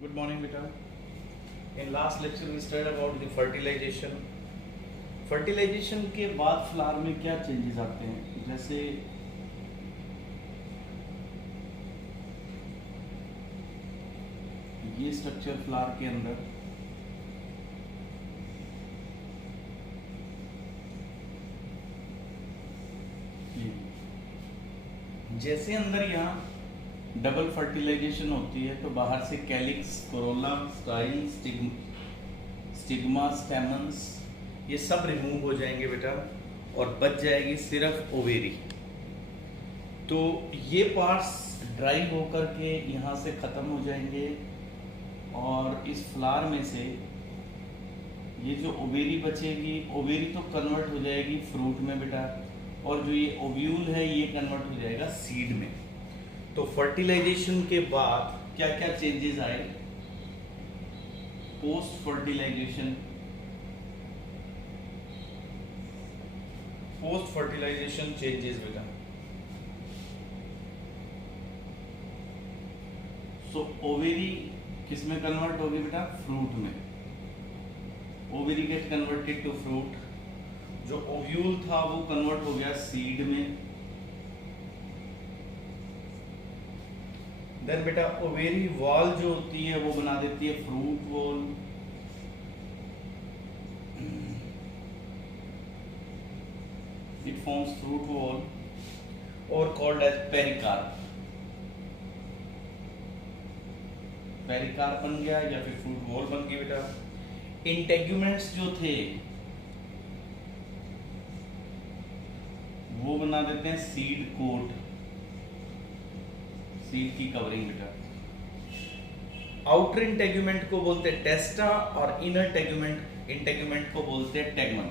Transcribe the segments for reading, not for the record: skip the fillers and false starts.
Good morning, beta. In last lecture we studied about the fertilization. Fertilisation के बाद flower में क्या changes आते हैं, जैसे ये स्ट्रक्चर फ्लावर के अंदर, जैसे अंदर यहाँ डबल फर्टिलाइजेशन होती है तो बाहर से calyx, Corolla, style, stigma, stamens ये सब रिमूव हो जाएंगे बेटा और बच जाएगी सिर्फ ओवेरी। तो ये पार्ट्स ड्राई होकर के यहाँ से ख़त्म हो जाएंगे और इस फ्लावर में से ये जो ओवेरी बचेगी, ओवेरी तो कन्वर्ट हो जाएगी फ्रूट में बेटा, और जो ये ओव्यूल है ये कन्वर्ट हो जाएगा सीड में। तो फर्टिलाइजेशन के बाद क्या क्या चेंजेस आए post fertilisation? Post fertilisation changes बेटा, सो ओवेरी किस में कन्वर्ट होगी बेटा? फ्रूट में। Ovary get converted to fruit, जो ओव्यूल था वो कन्वर्ट हो गया सीड में। देन बेटा ओवेरी वॉल जो होती है वो बना देती है fruit wall. It forms fruit wall और कॉल्ड एज पेरिकार्प। पेरिकार्प बन गया या फिर फ्रूट वॉल बन गई बेटा। इंटेग्यूमेंट्स जो थे वो बना देते हैं सीड कोट, सीड की कवरिंग बेटा। आउटर इंटेग्यूमेंट को बोलते हैं टेस्टा और इनर इंटेग्यूमेंट को बोलते हैं टेगमन।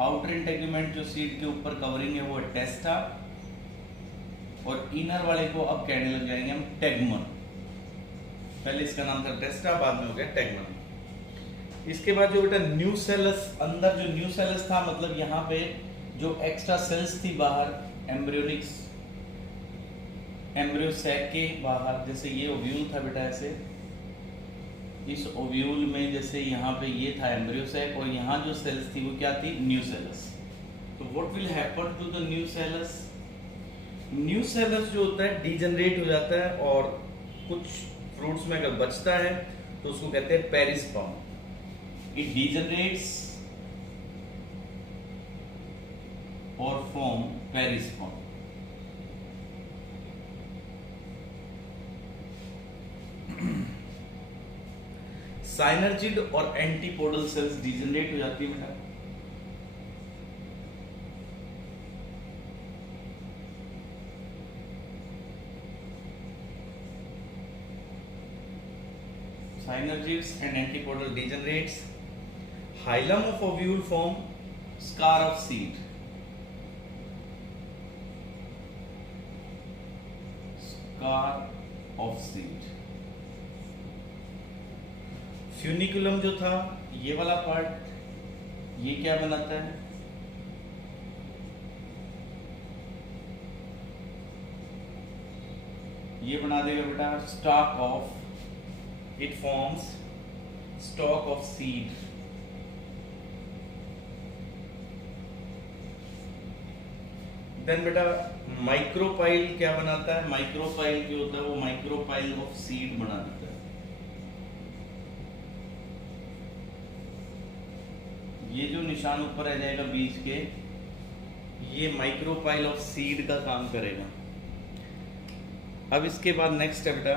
आउटर इंटेग्यूमेंट जो सीड के ऊपर कवरिंग है वो है टेस्टा, और इनर वाले को अब कहने लग जाएंगे हम टेगमन। पहले इसका नाम था टेस्टा, बाद में हो गया टेगमन। इसके बाद जो बेटा न्यूसेलस, अंदर जो न्यूसेलस था मतलब यहाँ पे जो एक्स्ट्रा सेल्स थी बाहर, एम्ब्रियोनिक्स, एम्ब्रियो सैक के बाहर, जैसे ये ओव्यूल था बेटा, ऐसे इस ओव्यूल में जैसे यहाँ पे ये था एम्ब्रियो सैक और यहाँ जो सेल्स थी वो क्या थी? न्यूसेलस। तो what will happen to the nucellus? Nucellus जो होता है डीजनरेट हो जाता है और कुछ फ्रूट्स में अगर बचता है तो उसको कहते हैं पेरिस्पर्म। इट डीजनरेट्स और फॉर्म पेरिस्पर्म। साइनर्जिड और एंटीपोडल सेल्स डीजनरेट हो जाती है बेटा। Synergids and antipodal degenerates. Hilum of ovule form scar of seed. Scar of seed. फ्यूनिकुलम जो था ये वाला पार्ट, ये क्या बनाता है? ये बना देगा बेटा stock of, it forms stalk of seed. Then बेटा माइक्रोपाइल क्या बनाता है? माइक्रोपाइल जो होता है वो माइक्रोपाइल ऑफ सीड बना देता है। ये जो निशान ऊपर रह जाएगा बीज के, ये माइक्रोपाइल ऑफ सीड का काम करेगा। अब इसके बाद नेक्स्ट है बेटा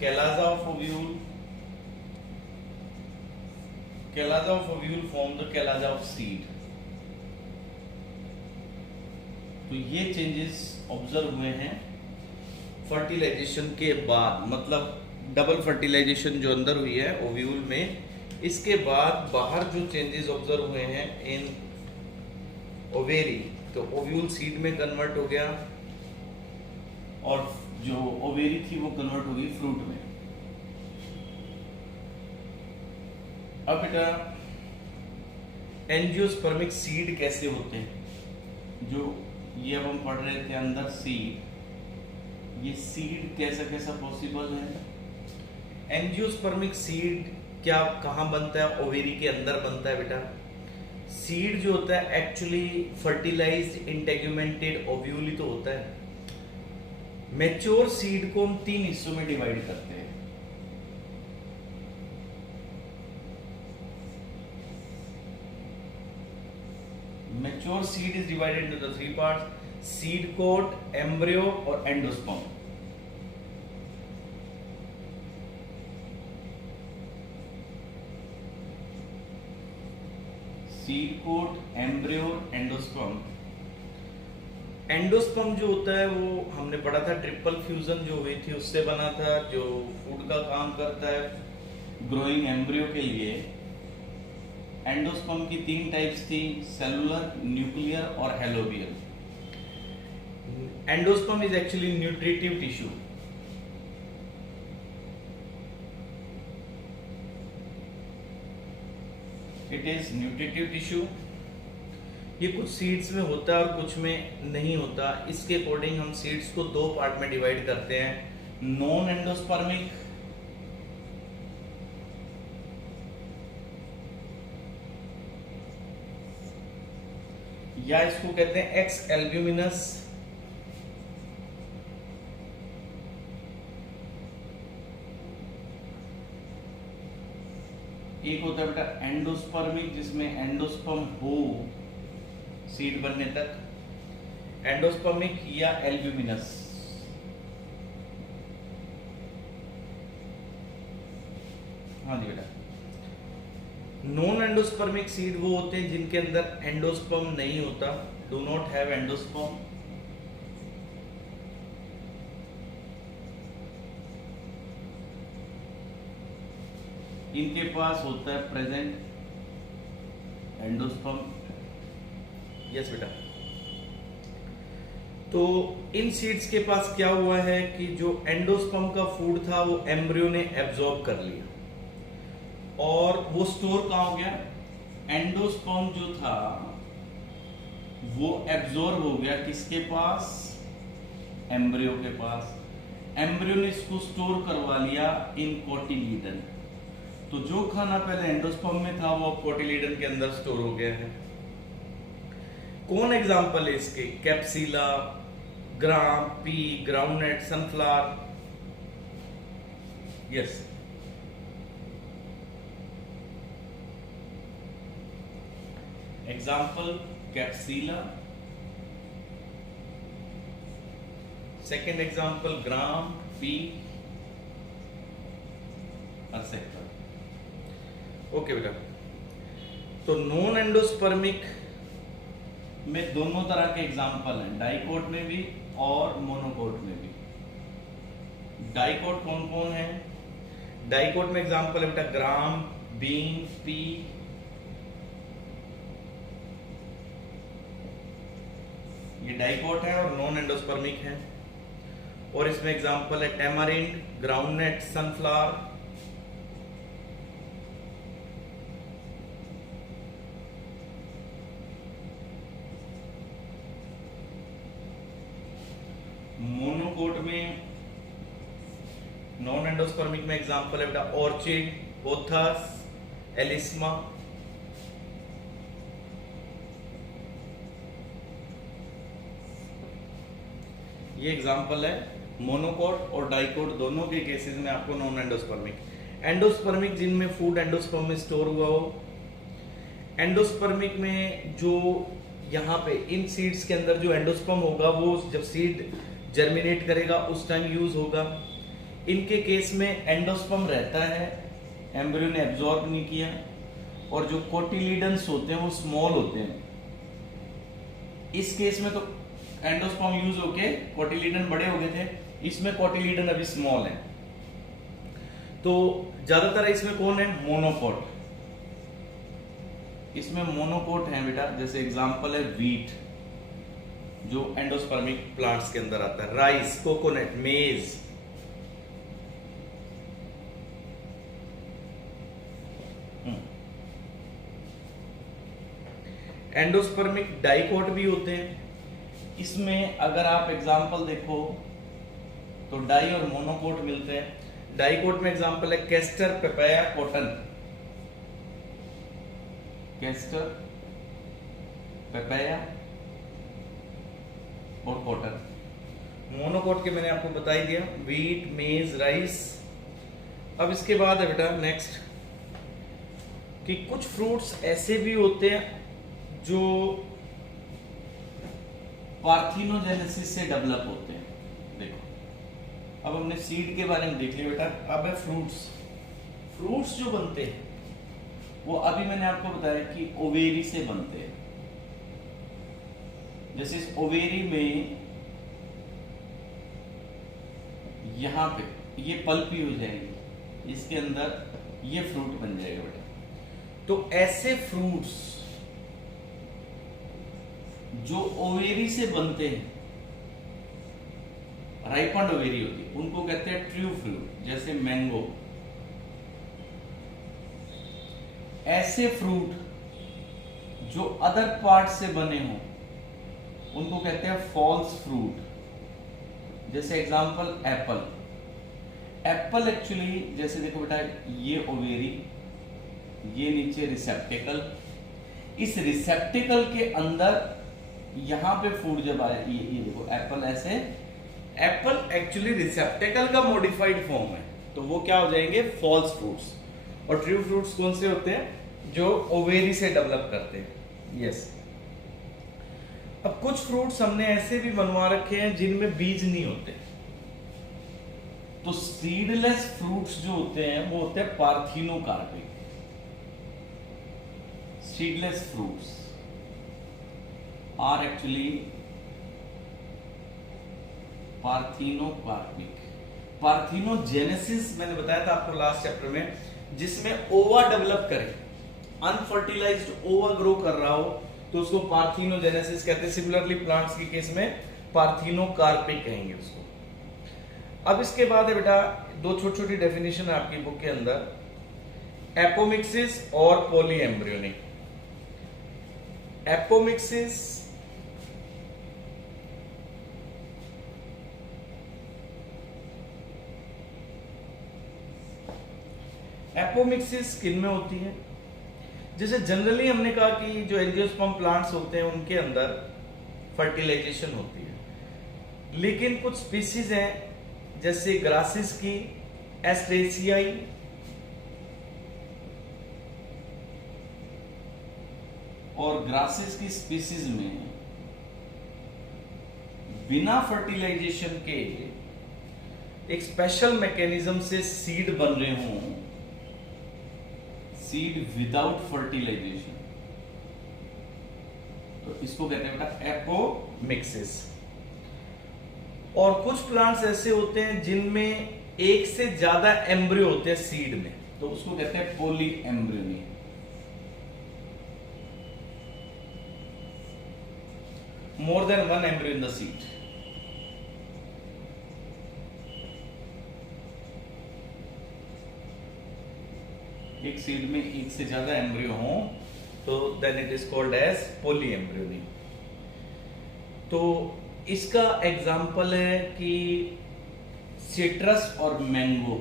chalaza of ovule. Chalaza of ovule form the chalaza of seed. तो ये चेंजेस ऑब्जर्व हुए हैं फर्टिलाइजेशन के बाद, मतलब डबल फर्टिलाइजेशन जो अंदर हुई है ओव्यूल में, इसके बाद बाहर जो चेंजेस ऑब्जर्व हुए हैं इन ओवेरी, तो ओव्यूल सीड में कन्वर्ट हो गया और जो ओवेरी थी वो कन्वर्ट हो गई फ्रूट में। अब बेटा एंजियोस्पर्मिक सीड कैसे होते हैं, जो ये अब हम पढ़ रहे थे, अंदर सीड ये सीड कैसा कैसा पॉसिबल है? एंजियोस्पर्मिक सीड क्या कहाँ बनता है? ओवेरी के अंदर बनता है बेटा। सीड जो होता है एक्चुअली फर्टिलाइज्ड इंटेगुमेंटेड ओव्यूल ही तो होता है। मैच्योर सीड को हम 3 हिस्सों में डिवाइड करते हैं। Mature seed is divided into the 3 parts: seed coat, embryo और endosperm. Seed coat, embryo, endosperm. Endosperm जो होता है वो हमने पढ़ा था, ट्रिपल फ्यूजन जो हुई थी उससे बना था, जो फूड का काम करता है ग्रोइंग एम्ब्रियो के लिए। एंडोस्पर्म की 3 टाइप्स थी: सेलुलर, न्यूक्लियर और helobial. Endosperm is actually nutritive tissue. It is nutritive tissue. ये कुछ सीड्स में होता है और कुछ में नहीं होता। इसके अकॉर्डिंग हम सीड्स को 2 पार्ट में डिवाइड करते हैं: नॉन एंडोस्पर्मिक या इसको कहते हैं एक्स एल्ब्यूमिनस, एक होता है बेटा एंडोस्पर्मिक जिसमें एंडोस्पर्म हो सीड बनने तक, एंडोस्पर्मिक या एल्ब्यूमिनस। हाँ जी बेटा। नॉन एंडोस्पर्मिक सीड वो होते हैं जिनके अंदर एंडोस्पर्म नहीं होता, डू नॉट हैव एंडोस्पर्म। इनके पास होता है प्रेजेंट एंडोस्पर्म। यस बेटा। तो इन सीड्स के पास क्या हुआ है कि जो एंडोस्पर्म का फूड था वो एम्ब्रियो ने एब्जॉर्ब कर लिया और वो स्टोर कहाँ हो गया? एंडोस्पर्म जो था वो एब्जॉर्ब हो गया किसके पास? एम्ब्रियो के पास। एम्ब्रियो ने इसको स्टोर करवा लिया इन कोटिलीडन। तो जो खाना पहले एंडोस्पर्म में था वो अब कोटिलीडन के अंदर स्टोर हो गया है। कौन एग्जाम्पल है इसके? Capsella, gram, pea, groundnut, sunflower. Yes. Example capsella. Second example gram, pea, etcetera. Okay बेटा। तो नॉन एंडोस्पर्मिक में दोनों तरह के एग्जाम्पल हैं, डाइकोट में भी और मोनोकोट में भी। डाइकोट कौन कौन है? डाइकोट में एग्जाम्पल है बेटा ग्राम, बीन, पी। ये डाइकोट है और नॉन एंडोस्पर्मिक है। और इसमें एग्जाम्पल है टैमारिंड, ग्राउंडनट, सनफ्लावर। मोनोकोट में नॉन एंडोस्पर्मिक में एग्जांपल है बेटा ऑर्चिड, पोथस, एलिस्मा। ये एग्जांपल है मोनोकोट और डाइकोट, दोनों के केसेस में आपको नॉन एंडोस्पर्मिक। एंडोस्पर्मिक जिनमें फूड एंडोस्पर्म में स्टोर हुआ हो। एंडोस्पर्मिक में जो यहाँ पे इन सीड्स के अंदर जो एंडोस्पर्म होगा वो जब सीड जर्मिनेट करेगा उस टाइम यूज होगा। इनके केस में एंडोस्पर्म रहता है, एम्ब्रियो ने एब्जॉर्ब नहीं किया, और जो कोटिलीडन्स होते हैं वो स्मॉल होते हैं। इस केस में तो एंडोस्पर्म यूज होके कोटिलीडन बड़े हो गए थे, इसमें कोटिलीडन अभी स्मॉल है। तो ज्यादातर इसमें कौन है? मोनोकोट। इसमें मोनोकोट है बेटा, जैसे एग्जांपल है व्हीट जो एंडोस्पर्मिक प्लांट्स के अंदर आता है, राइस, कोकोनट, मेज। एंडोस्पर्मिक डाइकोट भी होते हैं। इसमें अगर आप एग्जांपल देखो तो डाई और मोनोकोट मिलते हैं। डाइकोट में एग्जांपल है castor, papaya, cotton. Castor, papaya और कॉटन। मोनोकोट के मैंने आपको बता ही दिया, वीट, मेज, राइस। अब इसके बाद है बेटा नेक्स्ट कि कुछ फ्रूट्स ऐसे भी होते हैं जो पार्थिनोजेनेसिस से डेवलप होते हैं। देखो अब हमने सीड के बारे में देख लिया बेटा, अब है फ्रूट्स। फ्रूट्स जो बनते हैं वो अभी मैंने आपको बताया कि ओवेरी से बनते हैं। जैसे इस ओवेरी में यहां पे ये पल्पी हो जाएगी, इसके अंदर ये फ्रूट बन जाएगा बेटा। तो ऐसे फ्रूट्स जो ओवेरी से बनते हैं, राइपन्ड ओवेरी होती है, उनको कहते हैं ट्रू फ्रूट। जैसे मैंगो, ऐसे फ्रूट जो अदर पार्ट से बने हों उनको कहते हैं फॉल्स फ्रूट। जैसे एग्जांपल एप्पल। एप्पल एक्चुअली जैसे देखो बेटा, ये ओवेरी, ये नीचे रिसेप्टिकल, इस रिसेप्टिकल के अंदर यहां पे फूड जब आए, ये देखो एप्पल ऐसे, एप्पल एक्चुअली रिसेप्टिकल का मॉडिफाइड फॉर्म है, तो वो क्या हो जाएंगे फॉल्स फ्रूट्स। और ट्रू फ्रूट्स कौन से होते हैं? जो ओवेरी से डेवलप करते हैं। यस। अब कुछ फ्रूट्स हमने ऐसे भी बनवा रखे हैं जिनमें बीज नहीं होते। तो सीडलेस फ्रूट्स जो होते हैं वो होते हैं parthenocarpic. Seedless fruits are actually parthenocarpic. Parthenogenesis मैंने बताया था आपको लास्ट चैप्टर में, जिसमें ओवा डेवलप करे, अनफर्टिलाइज्ड ओवा ग्रो कर रहा हो तो उसको पार्थिनोजेनेसिस कहते हैं। सिमिलरली प्लांट्स के केस में पार्थिनोकार्पिक कहेंगे उसको। अब इसके बाद है बेटा दो छोटी छोटी डेफिनेशन है आपकी बुक के अंदर, एपोमिक्सिस और पॉलीएम्ब्रियोनिक। एपोमिक्सिस एपोमिक्सिस किन में होती है? जैसे जनरली हमने कहा कि जो एंजियोस्पर्म प्लांट्स होते हैं उनके अंदर फर्टिलाइजेशन होती है, लेकिन कुछ स्पीसीज हैं जैसे ग्रासेस की, एस्ट्रेसियाई, और ग्रासेस की स्पीसीज में बिना फर्टिलाइजेशन के एक स्पेशल मैकेनिज्म से सीड बन रहे हों, सीड विदाउट फर्टिलाइजेशन, तो इसको कहते हैं बेटा एपोमिक्सिस। और कुछ प्लांट्स ऐसे होते हैं जिनमें एक से ज्यादा एम्ब्रियो होते हैं सीड में, तो उसको कहते हैं polyembryony. More than one embryo in the seed. एक सीड में एक से ज्यादा एम्ब्रियो हो तो then it is called as polyembryony. तो इसका एग्जाम्पल है कि सिट्रस और मैंगो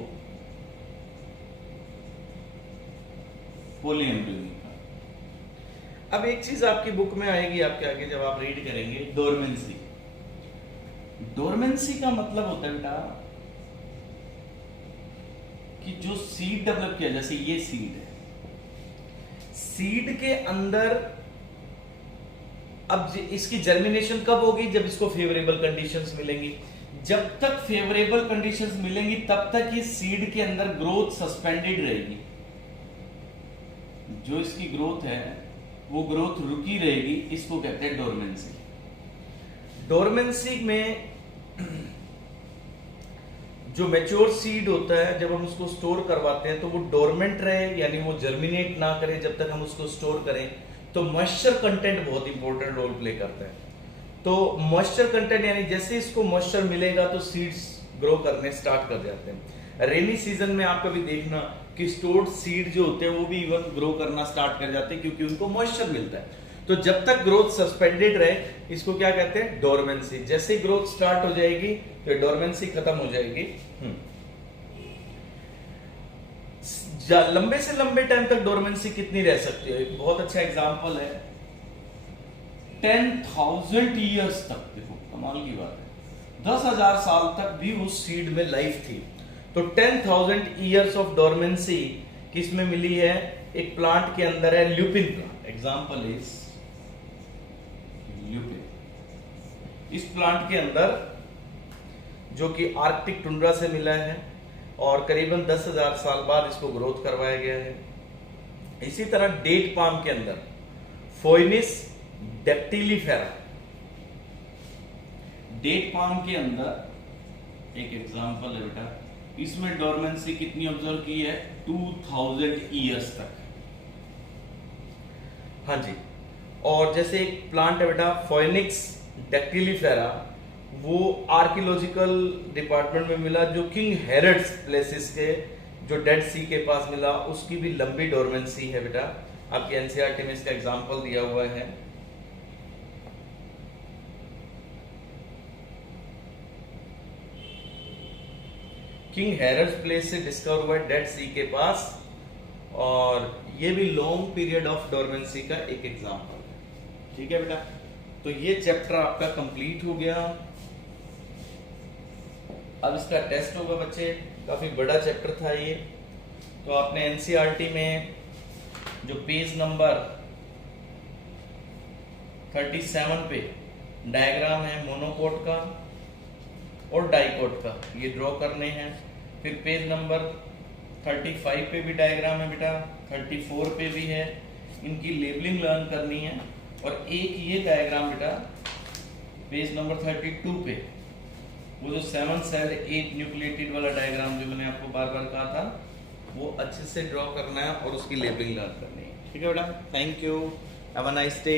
पोली एम्ब्रियोनी का। अब एक चीज आपकी बुक में आएगी आपके आगे जब आप रीड करेंगे, डोरमेंसी। डोरमेंसी का मतलब होता है बेटा कि जो सीड डेवलप किया, जैसे ये सीड है, सीड के अंदर अब इसकी जर्मिनेशन कब होगी? जब इसको फेवरेबल कंडीशंस मिलेंगी। जब तक फेवरेबल कंडीशंस मिलेंगी तब तक ये सीड के अंदर ग्रोथ सस्पेंडेड रहेगी। जो इसकी ग्रोथ है वो ग्रोथ रुकी रहेगी, इसको कहते हैं डोरमेंसी। डोरमेंसी में जो मैच्योर सीड होता है जब हम उसको स्टोर करवाते हैं तो वो डोरमेंट रहे, यानी वो जर्मिनेट ना करे जब तक हम उसको स्टोर करें। तो मॉइस्चर कंटेंट बहुत इंपॉर्टेंट रोल प्ले करता है। तो मॉइस्चर कंटेंट यानी जैसे इसको मॉइस्चर मिलेगा तो सीड्स ग्रो करने स्टार्ट कर जाते हैं। रेनी सीजन में आप कभी देखना कि स्टोर्ड सीड जो होते हैं वो भी इवन ग्रो करना स्टार्ट कर जाते हैं क्योंकि उनको मॉइस्चर मिलता है। तो जब तक ग्रोथ सस्पेंडेड रहे इसको क्या कहते हैं, डोरमेंसी। जैसे ग्रोथ स्टार्ट हो जाएगी तो डोरमेंसी खत्म हो जाएगी। लंबे से लंबे टाइम तक डोरमेंसी कितनी रह सकती है, एक बहुत अच्छा एग्जांपल है 10,000 ईयर्स तक। देखो कमाल की बात है, 10,000 साल तक भी उस सीड में लाइफ थी। तो 10,000 ईयर्स ऑफ डोरमेंसी किस में मिली है, एक प्लांट के अंदर है, lupin plant. Example is lupin. इस प्लांट के अंदर जो कि आर्कटिक टुंड्रा से मिला है और करीबन 10,000 साल बाद इसको ग्रोथ करवाया गया है। इसी तरह डेट पाम के अंदर फोइनिस डेक्टिलीफेरा, डेट पाम के अंदर एक एग्जांपल है बेटा, इसमें डोरमेंसी कितनी ऑब्जर्व की है, 2000 ईयर्स तक। हाँ जी, और जैसे एक प्लांट है बेटा फोइनिक्स डेक्टिलीफेरा, वो आर्कियोलॉजिकल डिपार्टमेंट में मिला, जो किंग हेरड्स प्लेसेस के जो डेड सी के पास मिला, उसकी भी लंबी डोरमेंसी है बेटा। आपके एनसीईआरटी में इसका एग्जांपल दिया हुआ है। किंग हेरड्स प्लेस से डिस्कवर हुआ है डेड सी के पास, और ये भी लॉन्ग पीरियड ऑफ डोरमेंसी का एक एग्जांपल है। ठीक है बेटा, तो ये चैप्टर आपका कंप्लीट हो गया। अब इसका टेस्ट होगा बच्चे, काफी बड़ा चैप्टर था ये। तो आपने एनसीईआरटी में जो पेज नंबर 37 पे डायग्राम है मोनोकोट का और डाइकोट का, ये ड्रॉ करने हैं। फिर पेज नंबर 35 पे भी डायग्राम है बेटा, 34 पे भी है, इनकी लेबलिंग लर्न करनी है। और एक ये डायग्राम बेटा पेज नंबर 32 पे, वो जो 7 सेल 8 न्यूक्लिएटेड वाला डायग्राम जो मैंने आपको बार बार कहा था, वो अच्छे से ड्रॉ करना है और उसकी लेबलिंग लर्न करनी है। ठीक है बेटा, thank you, have a nice day.